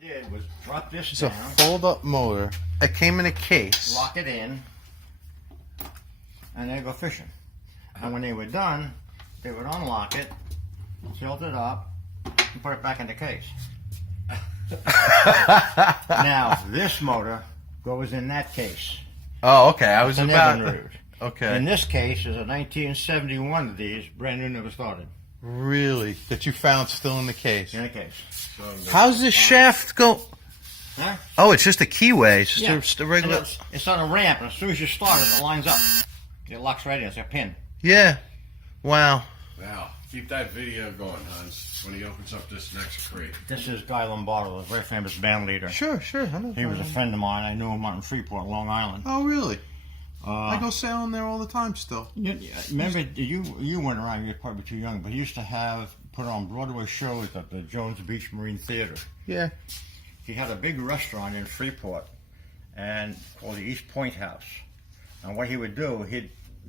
Did was drop this It's down, a fold-up motor. It came in a case. lock it in, and they go fishing. And when they were done, they would unlock it, tilt it up, and put it back in the case. Now this motor goes in that case. Oh, okay. I was It's an about. Evinrude. Okay. In this case is a 1971 of these, brand new, never started. Really? That you found still in the case? In a case. How's this shaft go? Huh? Oh, it's just a keyway. It's just Yeah. just a regular. And it's on a ramp, and as soon as you start it, it lines up. It locks right in. It's a pin. Yeah. Wow. Now, keep that video going, Hans, when he opens up this next crate. This is Guy Lombardo, a very famous band leader. Sure, sure. I know. He was a friend of mine. I knew him out in Freeport, Long Island. Oh, really? I Uh, go sailing there all the time still. remember, you weren't around. You're probably too young, but he used to put on Broadway shows at the Jones Beach Marine Theater. Yeah. He had a big restaurant in Freeport, and called the East Point House. And what he would do,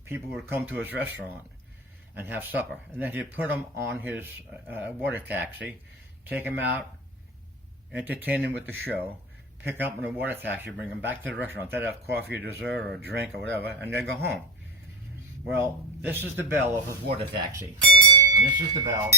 people would come to his restaurant and have supper, and then he'd put them on his water taxi, take them out, entertain them with the show, pick up in a water taxi, bring them back to the restaurant. They'd have coffee or dessert or a drink or whatever, and they'd go home. Well, this is the bell of his water taxi, and this is the bell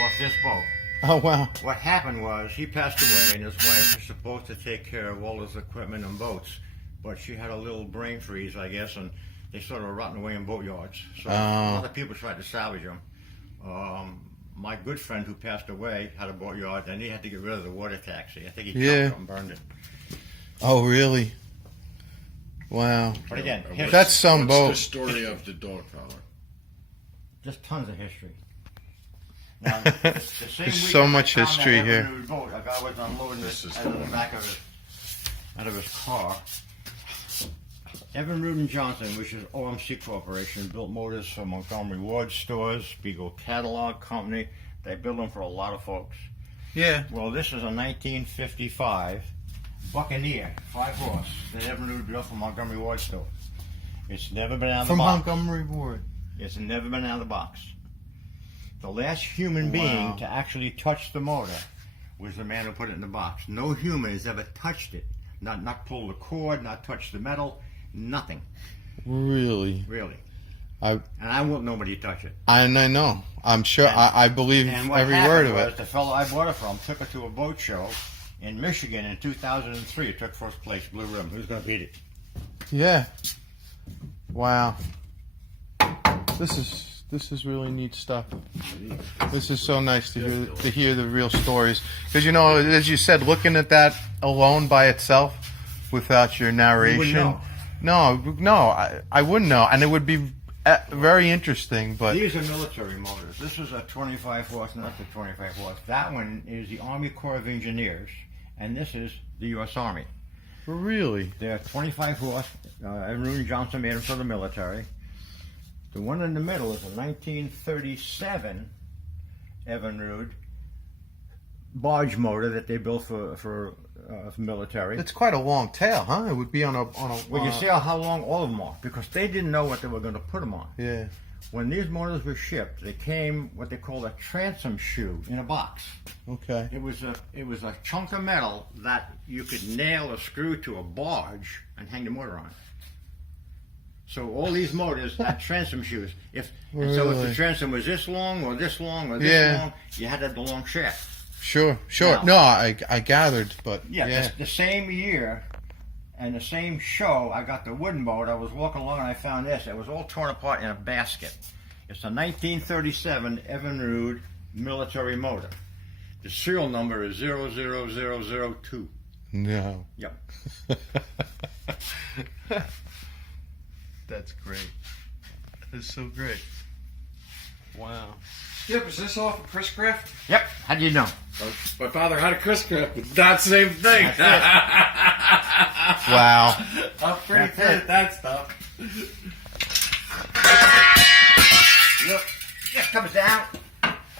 off this boat. Oh, wow. What happened was he passed away, and his wife was supposed to take care of all his equipment and boats, but she had a little brain freeze, I guess, and they sort of rotting away in boatyards. So a lot of people tried to salvage them. My good friend who passed away had a boatyard, and he had to get rid of the water taxi. I think he chopped it and burned it. Oh, really? Wow. But again, That's some What's boat. the story of the dog collar? just tons of history. Now, the same There's week so I much found history that here. Evinrude boat, a guy was unloading This it is out of the back out of his car. Evinrude and Johnson, which is OMC Corporation, built motors for Montgomery Ward stores, Spiegel Catalog Company. They build them for a lot of folks. Yeah. Well, this is a 1955 Buccaneer 5-horse that Evinrude built for Montgomery Ward store. It's never been out of the From box. Montgomery Ward. It's never been out of the box. The last human being Wow. to actually touch the motor was the man who put it in the box. No human has ever touched it. Not pulled the cord, not touched the metal, nothing, Really? really. I And I won't nobody touch it. I know. I'm sure. I believe And what every happened word of was it. the fellow I bought it from took it to a boat show in Michigan in 2003. It took first place, Blue Rim. Who's going to beat it? Yeah. Wow. This is really neat stuff. This is so nice to hear the real stories, because as you said, looking at that alone by itself, without your narration, know. I wouldn't know, and it would be very interesting. But These are military motors. This is a 25 horse, not the 25 horse. That one is the Army Corps of Engineers, and this is the U.S. Army. really, They're 25 horse. Evinrude and Johnson made them for the military. The one in the middle is a 1937 Evinrude barge motor that they built for military. it's quite a long tail, huh? It would be on a. Well, you see how long all of them are, because they didn't know what they were going to put them on. Yeah. When these motors were shipped, they came what they call a transom shoe in a box. Okay. It was a chunk of metal that you could nail a screw to a barge and hang the motor on. So all these motors had transom shoes. So if the Really? transom was this long or this long or this long, you had to have the long shaft. Sure. Now- No, I gathered, but Yeah. The same year and the same show, I got the wooden boat. I was walking along and I found this. It was all torn apart in a basket. It's a 1937 Evinrude military motor. The serial number is 00002. no. Yep. That's great. That's so great. Wow. Skip, is this off of Chris Craft? Yep. How do you know? My father had a Chris Craft with that same thing. Wow. I'm pretty That's good it. at that stuff. Yep. Just comes down,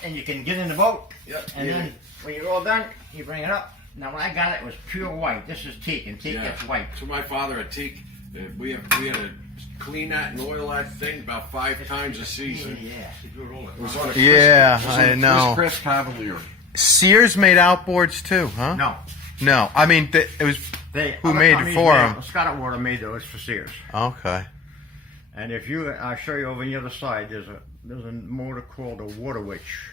and you can get in the boat. Yep. And then when you're all done, you bring it up. Now when I got it was pure white. This is teak, and teak gets white. So my father at Teak, we had to clean that and oil that thing about 5 times a season. Yeah. You do it all the It was time. on a Yeah, Chris, it was on I a know. Chris Cavalier. Sears made outboards too, huh? No. No, I mean it was who other made it companies for made- them. Scott made those for Sears. Okay. And if you, I'll show you over on the other side. There's a motor called a Water Witch,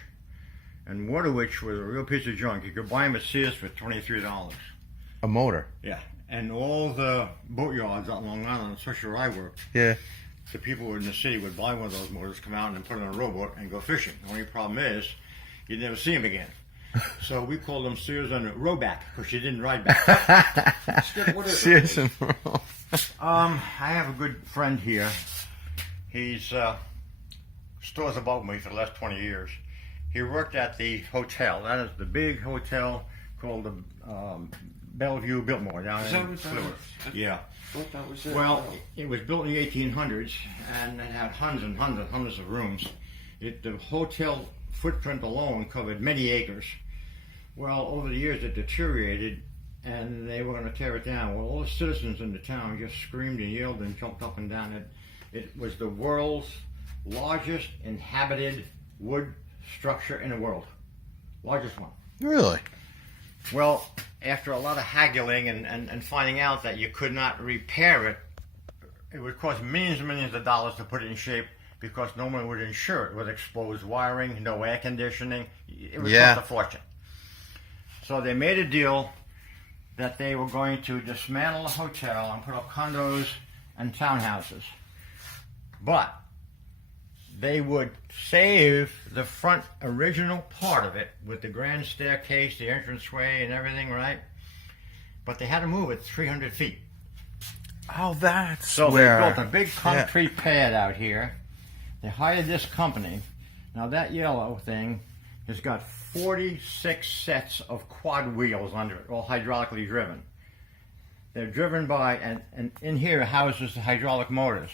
and Water Witch was a real piece of junk. You could buy them at Sears for $23. A motor. Yeah, and all the boatyards out on Long Island, especially where I worked, Yeah. the people in the city would buy one of those motors, come out and put it on a rowboat and go fishing. The only problem is, you'd never see them again. So we called them Sears and Rowback because you didn't ride back. Skip, what is Sears it? and I have a good friend here. He's stores above me for the last 20 years. He worked at the hotel. That is the big hotel called the Bellevue Biltmore down Is in that what that Clearwater. is? Yeah. I thought that was it. Well, it was built in the 1800s, and it had hundreds of rooms. The hotel footprint alone covered many acres. Well, over the years it deteriorated, and they were going to tear it down. Well, all the citizens in the town just screamed and yelled and jumped up and down. It was the world's largest inhabited wood structure in the world. Largest one. Really? Well, after a lot of haggling and finding out that you could not repair it, it would cost millions and millions of dollars to put it in shape because no one would insure it with exposed wiring, no air conditioning. It would cost a fortune. So they made a deal that they were going to dismantle the hotel and put up condos and townhouses. But they would save the front original part of it with the grand staircase, the entranceway, and everything, right? But they had to move it 300 feet. Oh, that's So where. they built a big concrete pad out here. They hired this company. Now that yellow thing has got 46 sets of quad wheels under it, all hydraulically driven. They're driven by, and in here houses the hydraulic motors.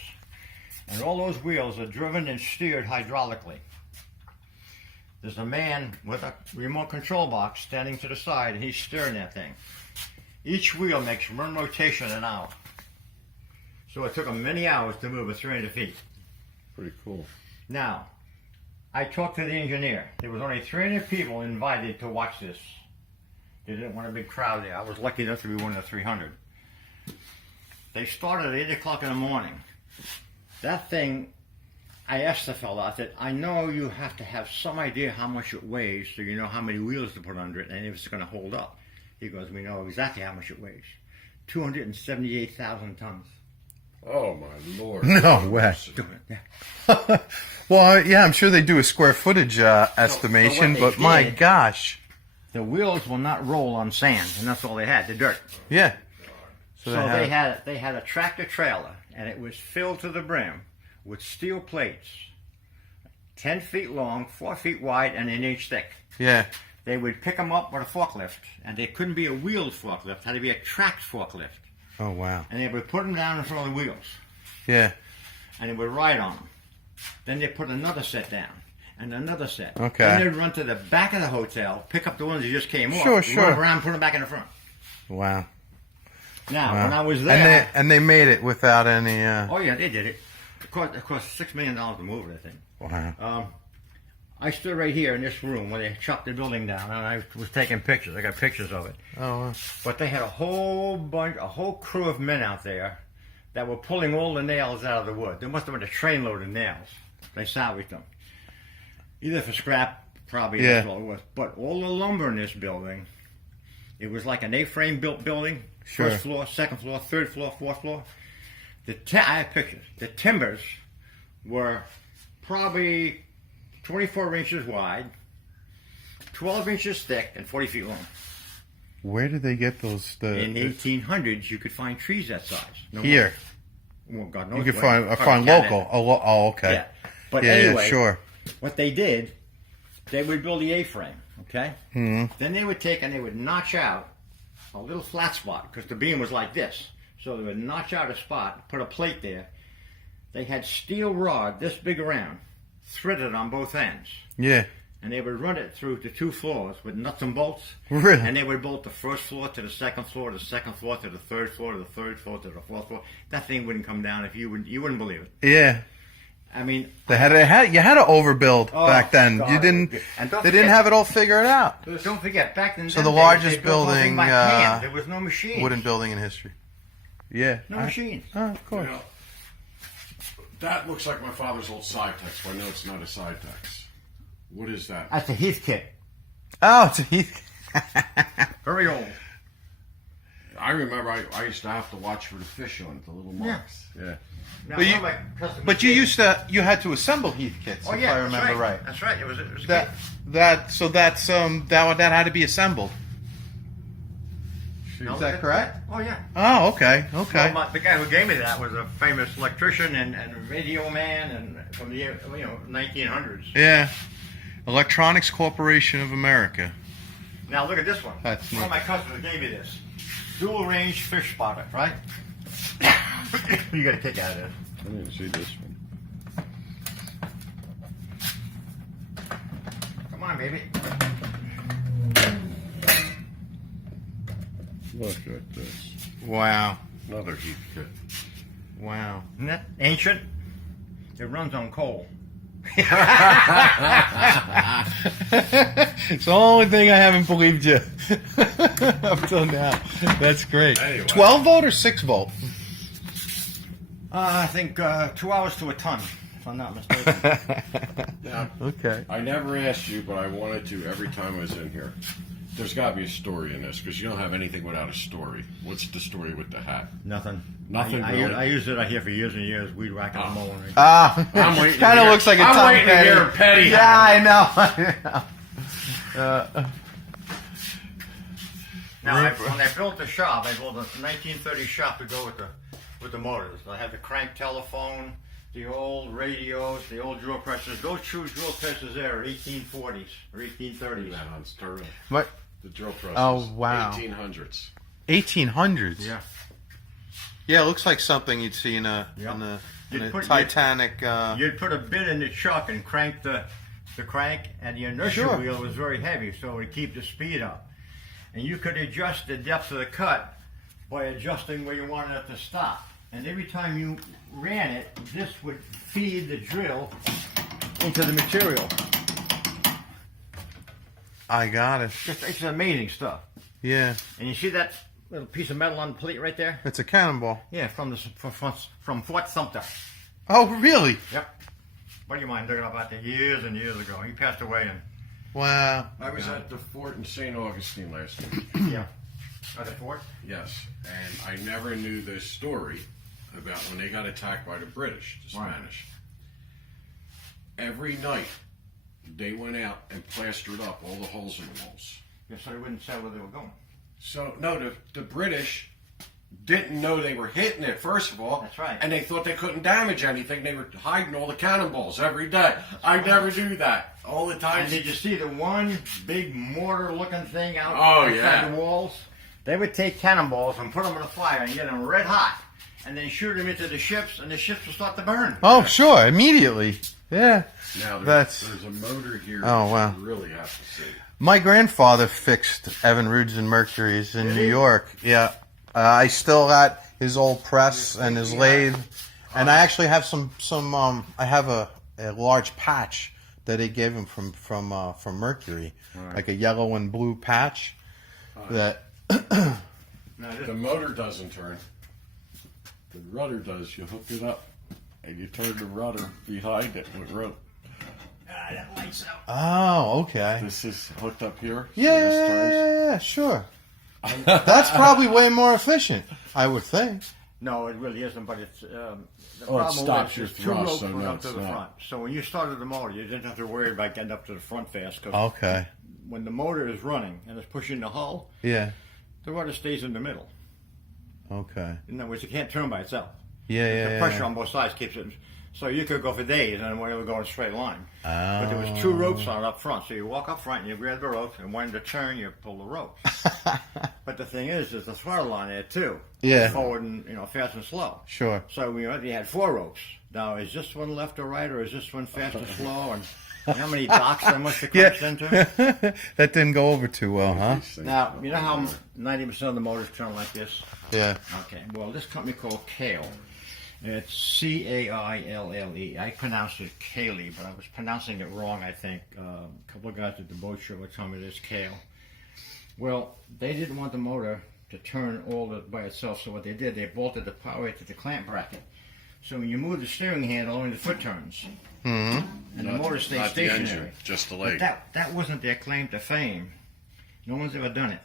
And all those wheels are driven and steered hydraulically. There's a man with a remote control box standing to the side, and he's steering that thing. Each wheel makes one rotation an hour. So it took them many hours to move it 300 feet. Pretty cool. Now, I talked to the engineer. There was only 300 people invited to watch this. They didn't want a big crowd there. I was lucky enough to be one of the 300. They started at 8 o'clock in the morning. That thing, I asked the fellow, I said, I know you have to have some idea how much it weighs so you know how many wheels to put under it and if it's going to hold up. He goes, we know exactly how much it weighs. 278,000 tons. Oh my lord. No way. Yeah. Well, yeah, I'm sure they do a square footage estimation, they but my did- gosh. The wheels will not roll on sand, and that's all they had, the dirt. Yeah. So they had a tractor trailer, and it was filled to the brim with steel plates, 10 feet long, 4 feet wide, and an inch thick. Yeah. They would pick them up with a forklift, and they couldn't be a wheeled forklift; it had to be a tracked forklift. Oh, wow. And they would put them down in front of the wheels, Yeah. and they would ride on them. Then they put another set down, and another set. Okay. Then they'd run to the back of the hotel, pick up the ones that just came off, Sure. run around, and put them back in the front. Wow. Now, Wow. when I was there, And they made it without any. oh yeah, they did it. It cost $6 million to move it, I think. Wow. I stood right here in this room when they chopped the building down, and I was taking pictures. I got pictures of it. Oh, wow. But they had a whole crew of men out there that were pulling all the nails out of the wood. There must have been a trainload of nails. They salvaged them. Either for scrap, probably Yeah. that's all it was. But all the lumber in this building, it was like an A-frame built building. Sure. First floor, second floor, third floor, fourth floor. I have pictures. The timbers were probably 24 inches wide, 12 inches thick, and 40 feet long. Where did they get those? In the 1800s, you could find trees that size. No Here. more. Well, God knows. You could where. find Canada. local. Oh, okay. Yeah. But yeah, anyway, yeah, sure. what they did, they would build the A-frame, okay? Mm-hmm. Then they would take and they would notch out a little flat spot, because the beam was like this. So they would notch out a spot, put a plate there. They had steel rod this big around, threaded on both ends. Yeah. And they would run it through to 2 floors with nuts and bolts. Really? And they would bolt the first floor to the second floor, the second floor to the third floor, to the third floor to the fourth floor. That thing wouldn't come down if you wouldn't believe it. Yeah. I mean, you had to overbuild back then. God, You didn't. and don't They didn't forget- have it all figured out. Don't forget, back then. So the largest building, there was no machine. Wooden building in history. Yeah. No machines. Oh, of course. You know, that looks like my father's old side text, but I know it's not a side text. What is that? That's a Heath kit. Oh, it's Very old. I remember I used to have to watch for the fish on it, the little marks. Yeah. Now, But you- one of my customers But you did- you had to assemble Heath kits, Oh if yeah, I remember that's right. That's right. It was a That kit. that's that had to be assembled. No, Is that correct? Oh yeah. Oh, okay, okay. Well, the guy who gave me that was a famous electrician and radio man, and from the 1900s. Yeah. Electronics Corporation of America. Now look at this one. That's One of neat. my customers gave me this dual range fish spotter, right? You got a kick out of this. I didn't see this one. Come on, baby. Look at this. Wow. Another Heath kit. Wow. Isn't that ancient? It runs on coal. It's the only thing I haven't believed you up till now. That's great. Anyway. 12 volt or 6 volt? I think 2 hours to a ton, if I'm not mistaken. Now, Okay. I never asked you, but I wanted to every time I was in here. There's got to be a story in this because you don't have anything without a story. What's the story with the hat? Nothing. Nothing I really? I used it out here for years and years, weed whacking and mowing. Ah, I'm waiting to kind of hear- looks like a I'm Tom waiting to Petty. hear a Petty Yeah, I know. Now, when I built the shop, I built a 1930 shop to go with the motors. I had the crank telephone, the old radios, the old drill presses. Those true drill presses there are 1840s or 1830s. That on Sterling. What? The drill presses. Oh, wow. 1800s. 1800s. Yeah. Yeah, it looks like something you'd see in a Yeah. in a, You'd in a put- Titanic. You'd put a bit in the chuck and crank the crank, and the inertia Sure. wheel was very heavy, so it would keep the speed up. And you could adjust the depth of the cut by adjusting where you wanted it to stop. And every time you ran it, this would feed the drill into the material. I got it. It's amazing stuff. Yeah, And you see that little piece of metal on the plate right there? it's a cannonball. Yeah, from Fort Sumter. Oh, really? Yep. What do you mind digging up out there years and years ago? He passed away and Wow. I was at the fort in St. Augustine last week. yeah. At the fort? Yes, and I never knew this story about when they got attacked by the British, the Right. Spanish. Every night, they went out and plastered up all the holes in the walls. Yeah, so they wouldn't say where they were going. So, no, the British didn't know they were hitting it, first of all. That's right. And they thought they couldn't damage anything. They were hiding all the cannonballs every day. I never do that. All the time. And did you see the one big mortar-looking thing out Oh, inside yeah. the walls? They would take cannonballs and put them in a fire and get them red hot, and then shoot them into the ships, and the ships would start to burn. Oh, sure, immediately. Yeah. Now, That's- there's a motor here Oh, that wow. you really have to see. My grandfather fixed Evan Roods and Mercury's in New York. Yeah. I still got his old press and his lathe. And I actually have some I have a large patch that they gave him from Mercury. Like a yellow and blue patch that Now, this- The motor doesn't turn. The rudder does. You hook it up, and you turn the rudder behind it with rope. that lights out. Oh, okay. This is hooked up here. So Yeah, this turns. yeah, sure. That's probably way more efficient, I would think. No, it really isn't, but it's the Oh, it problem stops is your there's two thrust, ropes so going no, up to it's the not. front. So when you started the motor, you didn't have to worry about getting up to the front fast, because Okay. when the motor is running and it's pushing the hull, Yeah. the rudder stays in the middle. Okay. In other words, it can't turn by itself. Yeah, yeah, The yeah. pressure on both sides keeps it. So you could go for days and it would go in a straight line. But there was two ropes on it up front. So you walk up front and you grab the ropes, and when to turn, you pull the ropes. But the thing is, there's a throttle on there too. Yeah. Forward and fast and slow. Sure. So you had four ropes. Now, is this one left or right, or is this one fast or slow? And how many docks I must have crashed into? That didn't go over too well, huh? These things- Now, you know how 90% of the motors turn like this? Yeah. Okay, well, this company called Kale, It's Caille. I pronounced it Caille, but I was pronouncing it wrong, I think. A couple of guys at the boat show were telling me it's Kale. Well, they didn't want the motor to turn all by itself, so what they did, they bolted the power to the clamp bracket. So when you move the steering handle, only the foot turns. Mm-hmm. And the motor stays not the stationary. engine, just the But leg. that wasn't their claim to fame. No one's ever done it.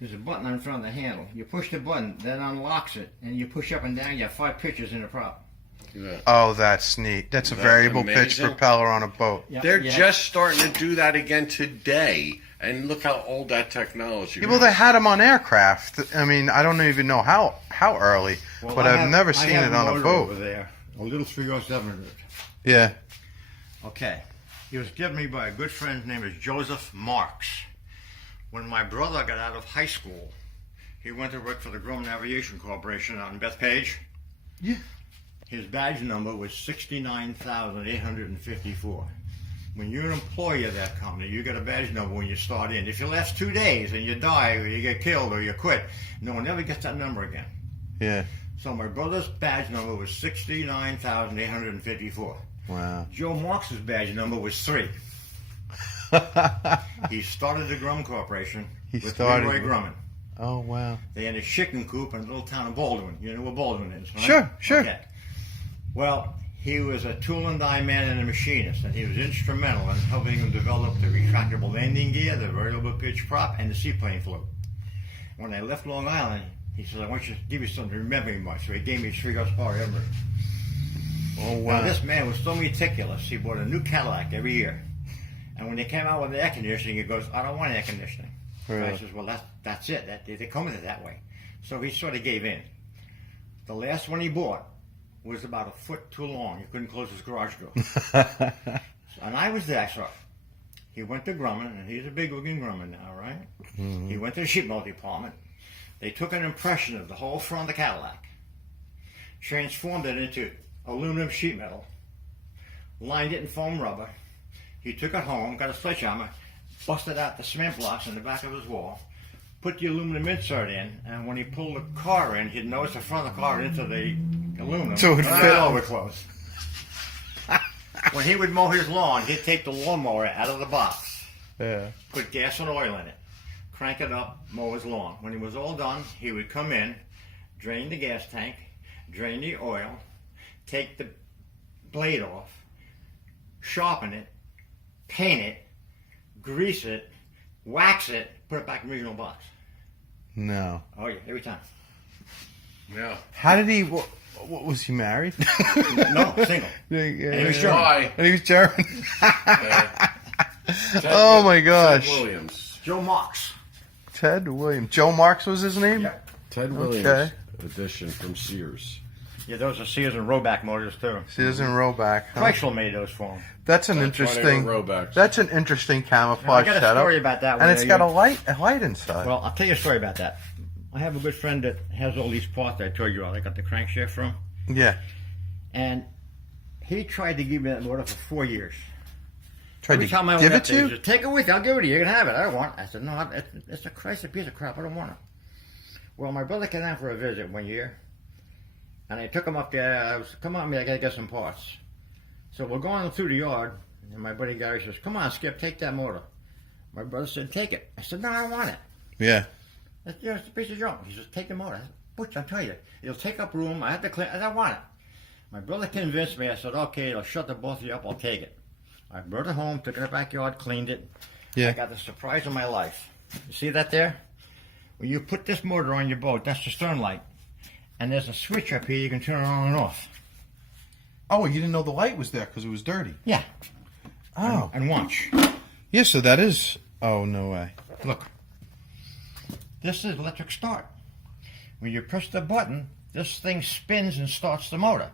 There's a button on front of the handle. You push the button, that unlocks it, and you push up and down, you have 5 pitches in the prop. Yeah. Oh, that's neat. That's a That's variable pitch amazing. propeller on a boat. Yeah, They're yeah. just starting to do that again today. And look how old that technology Yeah, well, is. they had them on aircraft. I mean, I don't even know how early, Well, but I've never seen it on a motor boat. over there, a little 307. Yeah. Okay. He was given me by a good friend named Joseph Marks. When my brother got out of high school, he went to work for the Grumman Aviation Corporation out in Bethpage. Yeah. His badge number was 69,854. When you're an employee of that company, you get a badge number when you start in. If you last 2 days and you die or you get killed or you quit, no one ever gets that number again. Yeah. So my brother's badge number was 69,854. Wow. Joe Marks's badge number was 3. He started the Grumman Corporation with Leroy Grumman. Oh, wow. They had a chicken coop in a little town of Baldwin. You know where Baldwin is, right? Sure, sure. Okay. Well, he was a tool and die man and a machinist, and he was instrumental in helping him develop the retractable landing gear, the variable pitch prop, and the seaplane float. When I left Long Island, he said, I want you to give you something to remember me by. So he gave me 3 horsepower Emerald. Oh, Now, wow. this man was so meticulous, he bought a new Cadillac every year. And when they came out with the air conditioning, he goes, I don't want air conditioning. So I Really? says, well, that's it. They come with it that way. So he sort of gave in. The last one he bought was about a foot too long. He couldn't close his garage door. And I was there, so he went to Grumman, and he's a big wig in Grumman now, right? Mm-hmm. He went to the sheet metal department. They took an impression of the whole front of the Cadillac, transformed it into aluminum sheet metal, lined it in foam rubber. He took it home, got a sledgehammer, busted out the cement blocks in the back of his wall, put the aluminum insert in, and when he pulled the car in, he'd nose the front of the car into the aluminum. So it would and fit. all would close. When he would mow his lawn, he'd take the lawnmower out of the box, Yeah. put gas and oil in it, crank it up, mow his lawn. When he was all done, he would come in, drain the gas tank, drain the oil, take the blade off, sharpen it, paint it, grease it, wax it, put it back in the original box. No. Oh yeah, every time. Yeah. How did he? What was he married? No, single. Yeah, And he was yeah. German. Why? And he was German. Ted- Oh my gosh. Ted Williams. Joe Marks. Ted Williams. Joe Marks was his name? Yeah. Ted Williams Okay. edition from Sears. Yeah, those are Sears and Roeback motors too. Sears and Roeback. Huh? Chrysler made those for him. That's an That's why they interesting. were Roebacks. That's an interesting I camouflage got a setup. story about that one. And it's got a light inside. Well, I'll tell you a story about that. I have a good friend that has all these parts I told you about. I got the crankshaft from. Yeah. And he tried to give me that motor for 4 years. Tried Every to time I give went it up to there, he you? said, take it with you. I'll give it to you. You can have it. I don't want it. I said, no, it's a Chrysler piece of crap. I don't want it. Well, my brother came down for a visit one year. And I took him up there. I was, come on, I got to get some parts. So we're going through the yard. And my buddy Gary says, come on, Skip, take that motor. My brother said, take it. I said, no, I don't want it. Yeah. It's just a piece of junk. He says, take the motor. I said, Butch, I'll tell you, it'll take up room. I have to clean. I don't want it. My brother convinced me. I said, okay, it'll shut the both of you up. I'll take it. I brought it home, took it to the backyard, cleaned it. Yeah. I got the surprise of my life. You see that there? When you put this motor on your boat, that's the stern light. And there's a switch up here you can turn it on and off. Oh, you didn't know the light was there because it was dirty. Yeah. Oh. And watch. Yeah, so that is. Oh, no way. Look. This is electric start. When you press the button, this thing spins and starts the motor.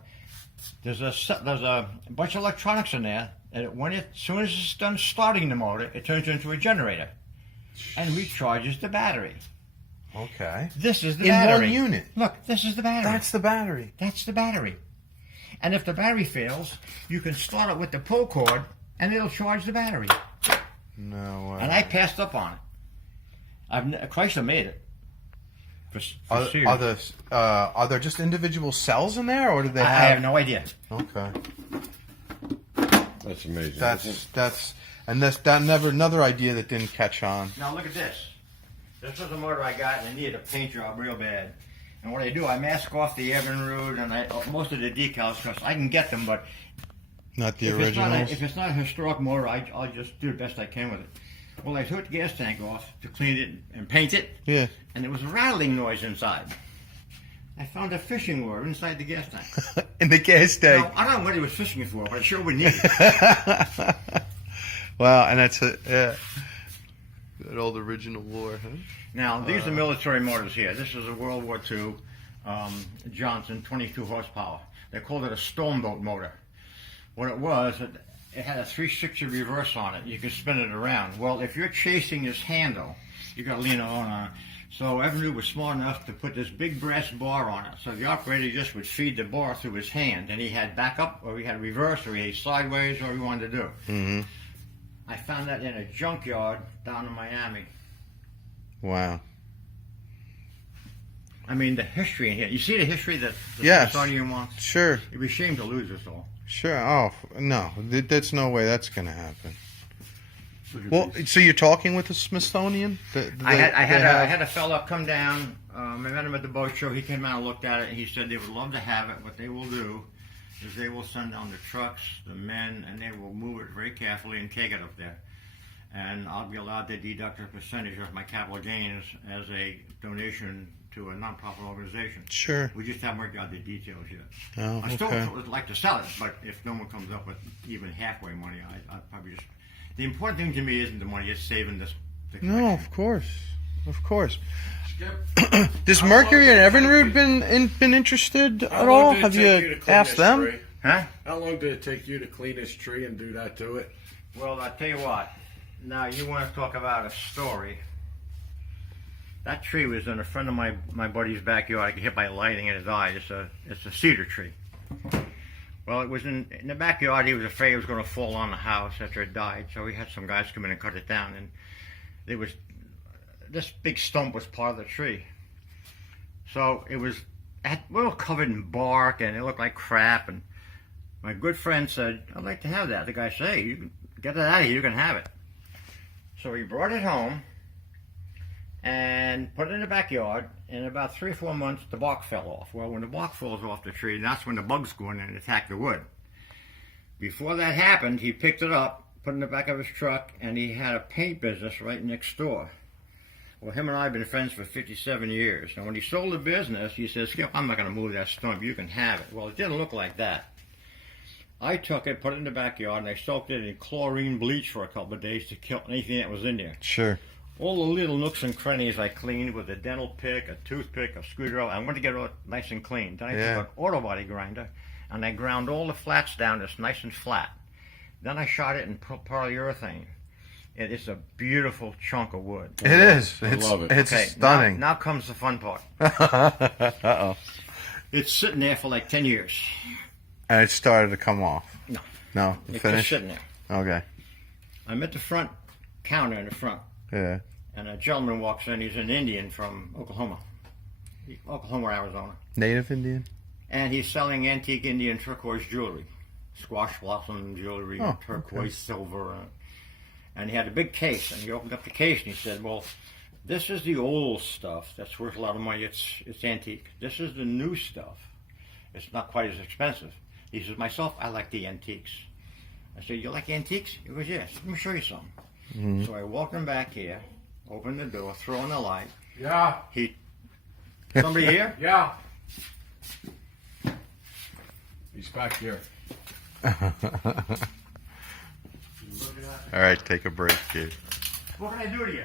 There's a bunch of electronics in there, and as soon as it's done starting the motor, it turns into a generator and recharges the battery. Okay. This is the In battery. one unit. Look, this is the battery. That's the battery. That's the battery. And if the battery fails, you can start it with the pull cord, and it'll charge the battery. No way. And I passed up on it. Chrysler made it. series. Are there just individual cells in there, or do they I have? have no idea. Okay, That's amazing. another idea that didn't catch on. Now look at this. This was a motor I got and I needed a paint job real bad. And what I do, I mask off the Evinrude and most of the decals because I can get them, but Not the if originals. it's not a historic motor, I'll just do the best I can with it. Well, I took the gas tank off to clean it and paint it, Yeah. and there was a rattling noise inside. I found a fishing lure inside the gas tank. In the gas tank. Now, I don't know what he was fishing it for, but I sure would need it. Wow, and that's that old original lure, huh? Now, these are military motors here. This is a World War II Johnson 22 horsepower. They called it a stormboat motor. What it was, it had a 360 reverse on it. You could spin it around. Well, if you're chasing this handle, you got to lean on it. So Evinrude was smart enough to put this big brass bar on it. So the operator just would feed the bar through his hand, and he had backup, or he had reverse, or he had sideways, or he wanted to do. Mm-hmm. I found that in a junkyard down in Miami. Wow. I mean, the history in here. You see the history that the Yes. Smithsonian wants? Sure. It'd be a shame to lose this all. Sure. Oh, no. That's no way that's going to happen. Well, so you're talking with the Smithsonian? I had a fella come down. I met him at the boat show. He came out and looked at it, and he said they would love to have it. What they will do is they will send down the trucks, the men, and they will move it very carefully and take it up there. And I'll be allowed to deduct a percentage of my capital gains as a donation to a nonprofit organization. Sure. We just haven't worked out the details yet. Oh, I still okay. would like to sell it, but if no one comes up with even halfway money, I'd probably just... The important thing to me isn't the money, it's saving this. No, of course. Of course. Skip, Does How Mercury long and did it Evinrude been interested at how all? long did it Have take you to clean asked this them? tree? Huh? How long did it take you to clean this tree and do that to it? Well, I'll tell you what. Now, you want to talk about a story. That tree was in a friend of my buddy's backyard. I got hit by lightning in his eye. It's a cedar tree. Well, it was in the backyard. He was afraid it was going to fall on the house after it died. So he had some guys come in and cut it down. And there was this big stump was part of the tree. So it was well covered in bark and it looked like crap. And my good friend said, "I'd like to have that." The guy said, "Hey, you can get it out of here. You can have it." So he brought it home and put it in the backyard. In about 3 or 4 months, the bark fell off. Well, when the bark falls off the tree, that's when the bugs go in and attack the wood. Before that happened, he picked it up, put it in the back of his truck, and he had a paint business right next door. Well, him and I have been friends for 57 years. And when he sold the business, he said, "Skip, I'm not going to move that stump. You can have it." Well, it didn't look like that. I took it, put it in the backyard, and I soaked it in chlorine bleach for a couple of days to kill anything that was in there. Sure. All the little nooks and crannies I cleaned with a dental pick, a toothpick, a screwdriver. I wanted to get it all nice and clean. Then I took an auto body grinder and I ground all the flats down that's nice and flat. Then I shot it in polyurethane. It is a beautiful chunk of wood. It is. I love it. It's Okay, stunning. Now comes the fun part. Uh-oh. It's sitting there for like 10 years. And it started to come off. No. No? It's just Finished? sitting there. Okay. I'm at the front counter in the front. Yeah. And a gentleman walks in. He's an Indian from Oklahoma, or Arizona. Native Indian? And he's selling antique Indian turquoise jewelry. Squash blossom jewelry, Oh, turquoise, okay. silver. And he had a big case. And he opened up the case and he said, "Well, this is the old stuff that's worth a lot of money. It's antique. This is the new stuff. It's not quite as expensive." He says, "Myself, I like the antiques." I said, "You like antiques?" He goes, "Yes. Let me show you some." Mm-hmm. So I walked him back here, opened the door, throw on the light. Yeah. Somebody here? Yeah. He's back here. All right, take a break, kid. What can I do to you?